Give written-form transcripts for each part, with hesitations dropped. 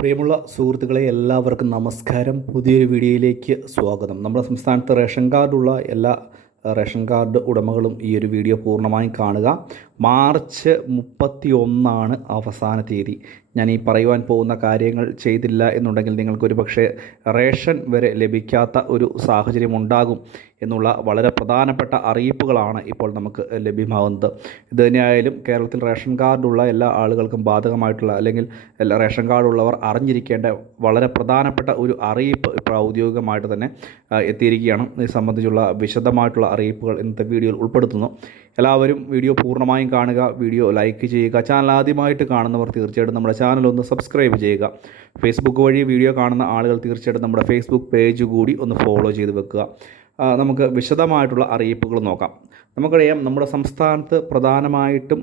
പ്രിയമുള്ള സുഹൃത്തുക്കളെ എല്ലാവർക്കും നമസ്കാരം. പുതിയൊരു വീഡിയോയിലേക്ക് സ്വാഗതം. നമ്മുടെ സംസ്ഥാനത്ത് റേഷൻ കാർഡുള്ള എല്ലാ റേഷൻ കാർഡ് ഉടമകളും ഈ ഒരു വീഡിയോ പൂർണ്ണമായും കാണുക. മാർച്ച് 31 അവസാന തീയതി. ഞാൻ ഈ പറയുവാൻ പോകുന്ന കാര്യങ്ങൾ ചെയ്തില്ല എന്നുണ്ടെങ്കിൽ നിങ്ങൾക്കൊരു പക്ഷേ റേഷൻ വരെ ലഭിക്കാത്ത ഒരു സാഹചര്യം ഉണ്ടാകും എന്നുള്ള വളരെ പ്രധാനപ്പെട്ട അറിയിപ്പുകളാണ് ഇപ്പോൾ നമുക്ക് ലഭ്യമാകുന്നത്. ഇത് തന്നെയായാലും കേരളത്തിൽ റേഷൻ കാർഡുള്ള എല്ലാ ആളുകൾക്കും ബാധകമായിട്ടുള്ള അല്ലെങ്കിൽ റേഷൻ കാർഡുള്ളവർ അറിഞ്ഞിരിക്കേണ്ട വളരെ പ്രധാനപ്പെട്ട ഒരു അറിയിപ്പ് ഇപ്പോൾ ഔദ്യോഗികമായിട്ട് തന്നെ എത്തിയിരിക്കുകയാണ്. ഇത് സംബന്ധിച്ചുള്ള വിശദമായിട്ടുള്ള അറിയിപ്പുകൾ ഇന്നത്തെ വീഡിയോയിൽ ഉൾപ്പെടുത്തുന്നു. എല്ലാവരും വീഡിയോ പൂർണ്ണമായും കാണുക, വീഡിയോ ലൈക്ക് ചെയ്യുക. ചാനൽ ആദ്യമായിട്ട് കാണുന്നവർ തീർച്ചയായിട്ടും നമ്മുടെ ചാനൽ ഒന്ന് സബ്സ്ക്രൈബ് ചെയ്യുക. ഫേസ്ബുക്ക് വഴി വീഡിയോ കാണുന്ന ആളുകൾ തീർച്ചയായിട്ടും നമ്മുടെ ഫേസ്ബുക്ക് പേജ് കൂടി ഒന്ന് ഫോളോ ചെയ്ത് വെക്കുക. നമുക്ക് വിശദമായിട്ടുള്ള അറിയിപ്പുകൾ നോക്കാം. നമുക്കറിയാം, നമ്മുടെ സംസ്ഥാനത്ത് പ്രധാനമായിട്ടും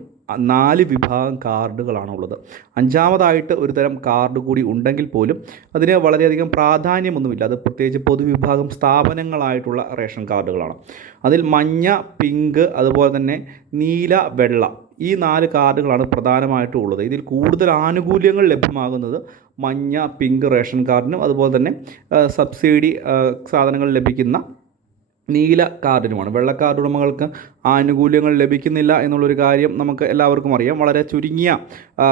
4 വിഭാഗം കാർഡുകളാണുള്ളത്. 5ാമതായിട്ട് ഒരു തരം കാർഡ് കൂടി ഉണ്ടെങ്കിൽ പോലും അതിന് വളരെയധികം പ്രാധാന്യമൊന്നുമില്ല. അത് പ്രത്യേകിച്ച് പൊതുവിഭാഗം സ്ഥാപനങ്ങളായിട്ടുള്ള റേഷൻ കാർഡുകളാണ്. അതിൽ മഞ്ഞ, പിങ്ക്, അതുപോലെ തന്നെ നീല, വെള്ള, ഈ 4 കാർഡുകളാണ് പ്രധാനമായിട്ടും ഉള്ളത്. ഇതിൽ കൂടുതൽ ആനുകൂല്യങ്ങൾ ലഭ്യമാകുന്നത് മഞ്ഞ, പിങ്ക് റേഷൻ കാർഡിനും അതുപോലെ തന്നെ സബ്സിഡി സാധനങ്ങൾ ലഭിക്കുന്ന നീല കാർഡിനുമാണ്. വെള്ള കാർഡ് ഉടമകൾക്ക് ആനുകൂല്യങ്ങൾ ലഭിക്കുന്നില്ല എന്നുള്ളൊരു കാര്യം നമുക്ക് എല്ലാവർക്കും അറിയാം. വളരെ ചുരുങ്ങിയ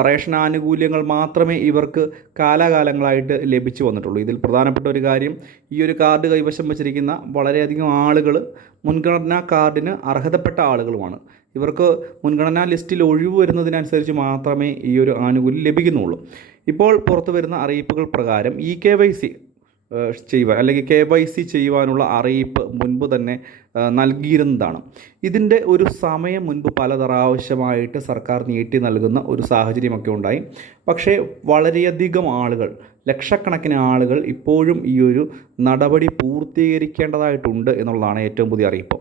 റേഷൻ ആനുകൂല്യങ്ങൾ മാത്രമേ ഇവർക്ക് കാലാകാലങ്ങളായിട്ട് ലഭിച്ചു വന്നിട്ടുള്ളൂ. ഇതിൽ പ്രധാനപ്പെട്ട ഒരു കാര്യം, ഈ ഒരു കാർഡ് കൈവശം വച്ചിരിക്കുന്ന വളരെയധികം ആളുകൾ മുൻഗണനാ കാർഡിന് അർഹതപ്പെട്ട ആളുകളുമാണ്. ഇവർക്ക് മുൻഗണനാ ലിസ്റ്റിൽ ഒഴിവ് വരുന്നതിനനുസരിച്ച് മാത്രമേ ഈ ഒരു ആനുകൂല്യം ലഭിക്കുന്നുള്ളൂ. ഇപ്പോൾ പുറത്തു വരുന്ന അറിയിപ്പുകൾ പ്രകാരം KYC ചെയ്യുവാൻ അല്ലെങ്കിൽ KYC ചെയ്യുവാനുള്ള അറിയിപ്പ് മുൻപ് തന്നെ നൽകിയിരുന്നതാണ്. ഇതിൻ്റെ ഒരു സമയം മുൻപ് പല പ്രാവശ്യമായിട്ട് സർക്കാർ നീട്ടി നൽകുന്ന ഒരു സാഹചര്യമൊക്കെ ഉണ്ടായി. പക്ഷേ വളരെയധികം ആളുകൾ, ലക്ഷക്കണക്കിന് ആളുകൾ ഇപ്പോഴും ഈ ഒരു നടപടി പൂർത്തീകരിക്കേണ്ടതായിട്ടുണ്ട് എന്നുള്ളതാണ് ഏറ്റവും പുതിയ അറിയിപ്പ്.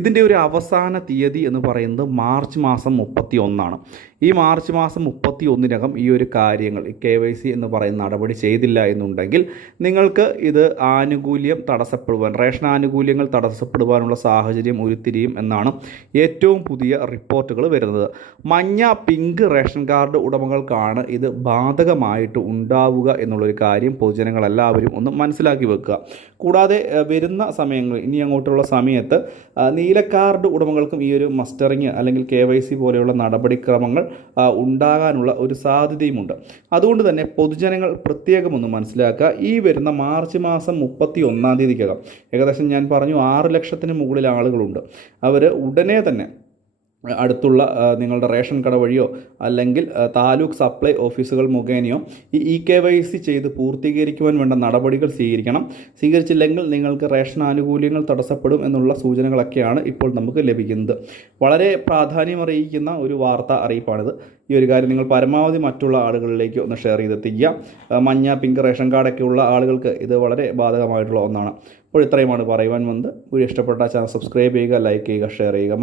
ഇതിൻ്റെ ഒരു അവസാന തീയതി എന്ന് പറയുന്നത് മാർച്ച് മാസം 31. ഈ മാർച്ച് മാസം 31-നകം ഈ ഒരു കാര്യങ്ങൾ KYC എന്ന് പറയുന്ന നടപടി ചെയ്തില്ല എന്നുണ്ടെങ്കിൽ നിങ്ങൾക്ക് ഇത് ആനുകൂല്യം തടസ്സപ്പെടുവാൻ, റേഷൻ ആനുകൂല്യങ്ങൾ തടസ്സപ്പെടുവാനുള്ള സാഹചര്യം ഉരുത്തിരിയും എന്നാണ് ഏറ്റവും പുതിയ റിപ്പോർട്ടുകൾ വരുന്നത്. മഞ്ഞ, പിങ്ക് റേഷൻ കാർഡ് ഉടമകൾക്കാണ് ഇത് ബാധകമായിട്ട് ഉണ്ടാവുക എന്നുള്ളൊരു കാര്യം പൊതുജനങ്ങളെല്ലാവരും ഒന്ന് മനസ്സിലാക്കി വെക്കുക. കൂടാതെ വരുന്ന സമയങ്ങളിൽ, ഇനി അങ്ങോട്ടുള്ള സമയത്ത് നീല കാർഡ് ഉടമകൾക്കും ഈ ഒരു മസ്റ്ററിങ് അല്ലെങ്കിൽ KYC പോലെയുള്ള നടപടിക്രമങ്ങൾ ഉണ്ടാകാനുള്ള ഒരു സാധ്യതയുമുണ്ട്. അതുകൊണ്ട് തന്നെ പൊതുജനങ്ങൾ പ്രത്യേകം ഒന്ന് മനസ്സിലാക്കുക. ഈ വരുന്ന മാർച്ച് മാസം 31 തീയതിക്കകം ഏകദേശം ഞാൻ പറഞ്ഞു 6 ലക്ഷത്തിന് മുകളിൽ ആളുകളുണ്ട്. അവർ ഉടനെ തന്നെ അടുത്തുള്ള നിങ്ങളുടെ റേഷൻ കട വഴിയോ അല്ലെങ്കിൽ താലൂക്ക് സപ്ലൈ ഓഫീസുകൾ മുഖേനയോ ഈ KYC ചെയ്ത് പൂർത്തീകരിക്കുവാൻ വേണ്ട നടപടികൾ സ്വീകരിക്കണം. സ്വീകരിച്ചില്ലെങ്കിൽ നിങ്ങൾക്ക് റേഷൻ ആനുകൂല്യങ്ങൾ തടസ്സപ്പെടും എന്നുള്ള സൂചനകളൊക്കെയാണ് ഇപ്പോൾ നമുക്ക് ലഭിക്കുന്നത്. വളരെ പ്രാധാന്യമറിയിക്കുന്ന ഒരു വാർത്താ അറിയിപ്പാണിത്. ഈ ഒരു കാര്യം നിങ്ങൾ പരമാവധി മറ്റുള്ള ആളുകളിലേക്ക് ഒന്ന് ഷെയർ ചെയ്തെത്തിക്കുക. മഞ്ഞ, പിങ്ക് റേഷൻ കാർഡൊക്കെ ഉള്ള ആളുകൾക്ക് ഇത് വളരെ ബാധകമായിട്ടുള്ള ഒന്നാണ്. അപ്പോൾ ഇത്രയുമാണ് പറയുവാൻ വന്നത്. വീഡിയോ ഇഷ്ടപ്പെട്ട ചാനൽ സബ്സ്ക്രൈബ് ചെയ്യുക, ലൈക്ക് ചെയ്യുക, ഷെയർ ചെയ്യുക.